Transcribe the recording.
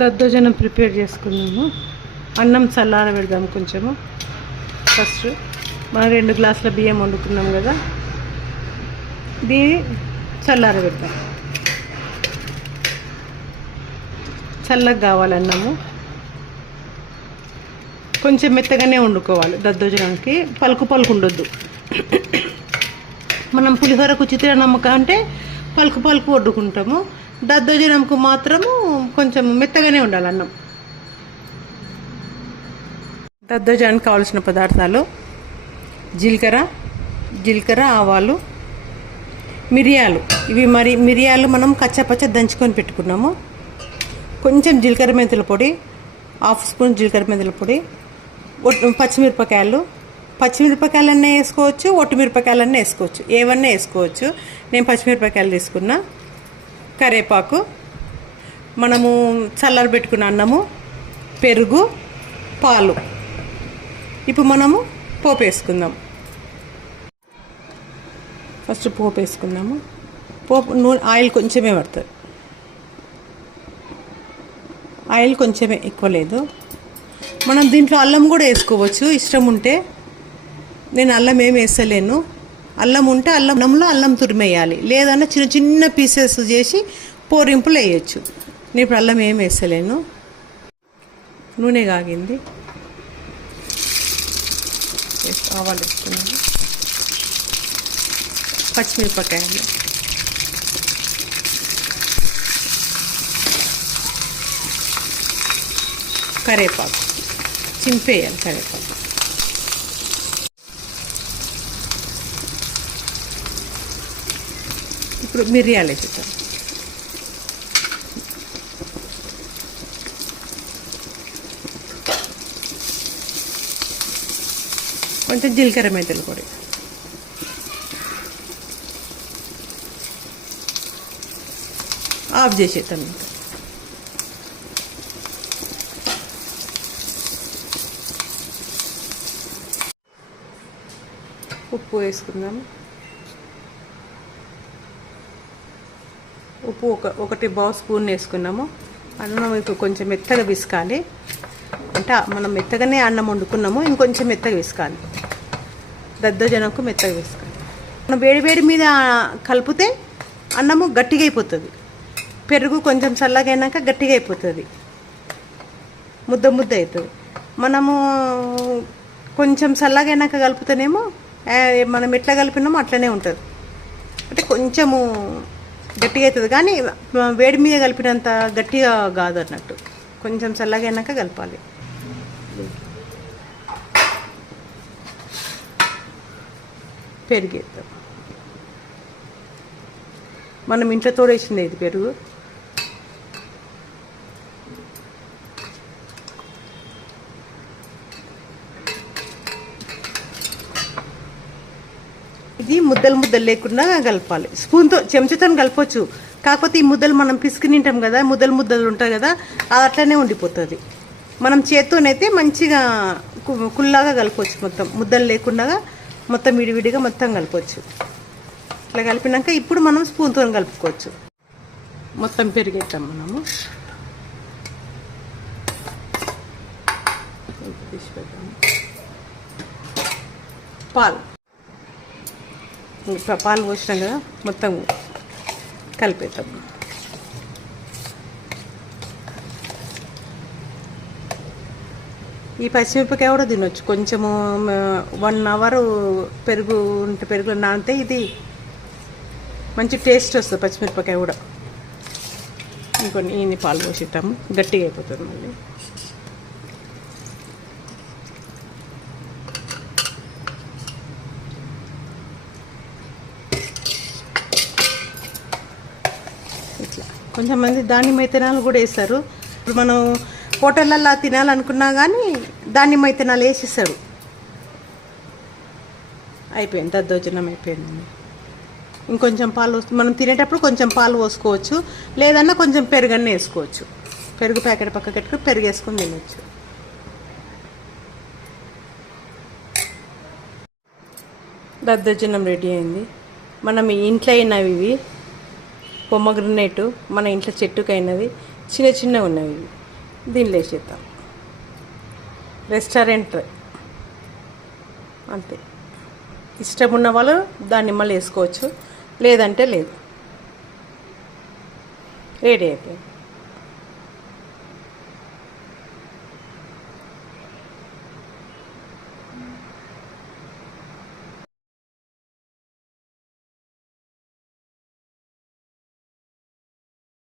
దద్దోజనం ప్రిపేర్ చేసుకున్నాము. అన్నం చల్లార పెడదాం కొంచెము. ఫస్ట్ మనం 2 గ్లాసుల బియ్యం వండుకున్నాం కదా, దీన్ని చల్లార పెడదాం. చల్లగా కావాలి అన్నము. కొంచెం మెత్తగానే వండుకోవాలి. దద్దోజనానికి పలుకు పలుకు ఉండొద్దు. మనం పులిహోరకు చిత్రాన్నమ్మక అంటే పలుకు పలుకు వండుకుంటాము. దద్దోజనంకు మాత్రము కొంచెం మెత్తగానే ఉండాలి అన్నం. దద్దోజనానికి కావాల్సిన పదార్థాలు: జీలకర్ర, ఆవాలు, మిరియాలు. ఇవి మిరియాలు మనం కచ్చపచ్చ దంచుకొని పెట్టుకున్నాము. కొంచెం జీలకర్ర మెంతుల పొడి, 1/2 స్పూన్ జీలకర్ర మెంతుల పొడి, పచ్చిమిరపకాయలన్నీ వేసుకోవచ్చు, ఒట్టిమిరపకాయలన్నీ వేసుకోవచ్చు, ఏవన్నీ వేసుకోవచ్చు. నేను పచ్చిమిరపకాయలు తీసుకున్నా. కరివేపాకు, మనము చల్లారి పెట్టుకున్న అన్నము, పెరుగు, పాలు. ఇప్పుడు మనము పోపు వేసుకుందాం. ఫస్ట్ పోపు వేసుకుందాము. నూనె ఆయిల్ కొంచెమే పడుతుంది. ఆయిల్ కొంచెమే, ఎక్కువ లేదు. మనం దీంట్లో అల్లం కూడా వేసుకోవచ్చు ఇష్టం ఉంటే. నేను అల్లం ఏమి వేస్తలేను. అల్లం ఉంటే అల్లం తురిమేయాలి, లేదన్నా చిన్న చిన్న పీసెస్ చేసి పోరింపులు వేయచ్చు. నేను ఇప్పుడు అల్లం ఏమి వేస్తలేను. నూనె కాగింది, ఆవాలు వేసుకున్నాను, పచ్చిమిరపకాయలు, కరివేపాకు చింపేయాలి. కరివేపాకు ఇప్పుడు మిరియాలు వేసుకుంటాం. కొంచెం జీలకర్ర మెంతులు పొడి, ఆఫ్ చేసేద్దాం. ఇంకా ఉప్పు వేసుకుందాము. ఉప్పు ఒకటి పావు స్పూన్ వేసుకున్నాము. అన్నం ఇప్పుడు కొంచెం మెత్తగా పిసకాలి. అంటే మనం మెత్తగానే అన్నం వండుకున్నాము, ఇంకొంచెం మెత్తగా పిసకాలి. దద్దోజనంకు మెత్తగా పిసకాలి. మనం వేడి మీద కలిపితే అన్నము గట్టిగా అయిపోతుంది. పెరుగు కొంచెం చల్లగా అయినాక గట్టిగా అయిపోతుంది, ముద్ద అవుతుంది. మనము కొంచెం చల్లగా అయినాక కలుపుతేనేమో మనం ఎట్లా కలిపినామో అట్లనే ఉంటుంది. అంటే కొంచెము గట్టిగా అవుతుంది, కానీ వేడి మీద కలిపినంత గట్టిగా కాదు అన్నట్టు. కొంచెం చల్లగా అయినాక కలపాలి. పెరిగేద్దాం. మనం ఇంట్లో తోడేసింది ఇది పెరుగు. ఇది ముద్దలు లేకుండా కలపాలి. స్పూన్తో చెంచాతో కలపవచ్చు. కాకపోతే ఈ ముద్దలు మనం పిసికి తింటాం కదా, ముద్దలు ఉంటాయి కదా, అది అట్లనే ఉండిపోతుంది. మనం చేత్తోనైతే మంచిగా కుల్లాగా కలపవచ్చు. మొత్తం ముద్దలు లేకుండా మొత్తం విడివిడిగా మొత్తం కలపవచ్చు. ఇట్లా కలిపినాక ఇప్పుడు మనం స్పూన్తో కలుపుకోవచ్చు. మొత్తం పెరిగేద్దాం మనము. తీసి పెడతాము. పాలు పోసినాం కదా, మొత్తం కలిపేద్దాం. ఈ పచ్చిమిరపకాయ కూడా తినొచ్చు. కొంచెము 1 అవర్ పెరుగులో నానితే ఇది మంచి టేస్ట్ వస్తుంది. పచ్చిమిరపకాయ కూడా ఇన్ని పాలు పోసిట్టాము, గట్టిగా అయిపోతుంది మళ్ళీ. ఇట్లా కొంచెం మంది దానిమ్మ విత్తనాలు కూడా వేస్తారు. ఇప్పుడు మనం హోటళ్ళల్లో తినాలనుకున్నా కానీ దానిమ్మ విత్తనాలు వేసేస్తారు. అయిపోయింది, దద్దోజనం అయిపోయింది. ఇంకొంచెం పాలు మనం తినేటప్పుడు కొంచెం పాలు పోసుకోవచ్చు, లేదన్నా కొంచెం పెరుగన్నీ వేసుకోవచ్చు. పెరుగు ప్యాకెట్ పక్కకు పెట్టుకుని పెరుగు వేసుకొని తినవచ్చు. దద్దోజనం రెడీ అయింది. మనం ఇంట్లో అయినవి ఇవి పొమ్మగ్రనేటు మన ఇంట్లో చెట్టుకైనది. చిన్న చిన్నగా ఉన్నవి ఇవి. దీనిలో వేసేద్దాం. రెస్టారెంట్ అంతే. ఇష్టం ఉన్న వాళ్ళు దాన్ని మళ్ళీ వేసుకోవచ్చు, లేదంటే లేదు. రెడీ అయిపోయింది.